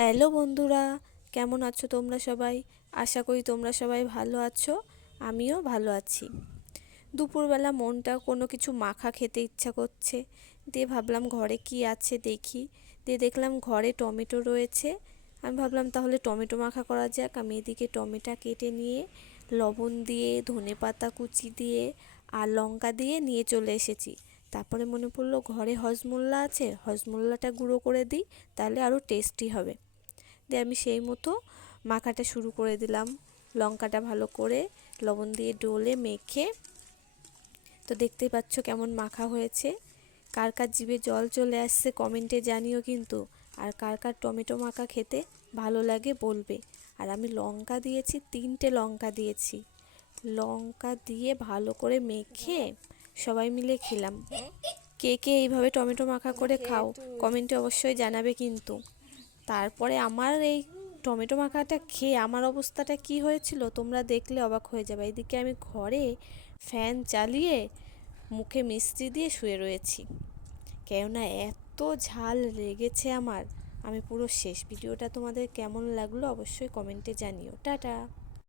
Hello বন্ধুরা, কেমন আছো তোমরা সবাই? আশা করি তোমরা সবাই ভালো আছো। আমিও ভালো আছি। দুপুরবেলা মনটা কোনো কিছু মাখা খেতে ইচ্ছা করছে। দিয়ে ভাবলাম ঘরে কি আছে দেখি। দিয়ে দেখলাম ঘরে টমেটো রয়েছে। আমি ভাবলাম তাহলে টমেটো মাখা করা যাক। আমি এদিকে টমেটো কেটে নিয়ে লবণ দিয়ে, ধনেপাতা কুচি দিয়ে আর লঙ্কা দিয়ে নিয়ে চলে এসেছি। তারপরে মনে পড়লো ঘরে হজমোল্লা আছে, হজমোল্লাটা গুঁড়ো করে দিই, তাহলে আরও টেস্টি হবে। দিয়ে আমি সেই মতো মাখাটা শুরু করে দিলাম। লঙ্কাটা ভালো করে লবণ দিয়ে ডলে মেখে, তো দেখতেই পাচ্ছ কেমন মাখা হয়েছে। কার কার জিভে জল চলে আসছে কমেন্টে জানিও কিন্তু। আর কার কার টমেটো মাখা খেতে ভালো লাগে বলবে। আর আমি লঙ্কা দিয়েছি, 3টে লঙ্কা দিয়েছি। লঙ্কা দিয়ে ভালো করে মেখে সবাই মিলে খেলাম। কে কে এইভাবে টমেটো মাখা করে খাও কমেন্টে অবশ্যই জানাবে কিন্তু। তারপরে আমার এই টমেটো মাখাটা খেয়ে আমার অবস্থাটা কি হয়েছিল তোমরা দেখলে অবাক হয়ে যাবে। এদিকে আমি ঘরে ফ্যান চালিয়ে মুখে মিষ্টি দিয়ে শুয়ে রয়েছি, কেননা এত ঝাল লেগেছে আমার। আমি পুরো শেষ। ভিডিওটা তোমাদের কেমন লাগলো অবশ্যই কমেন্টে জানিও। টাটা।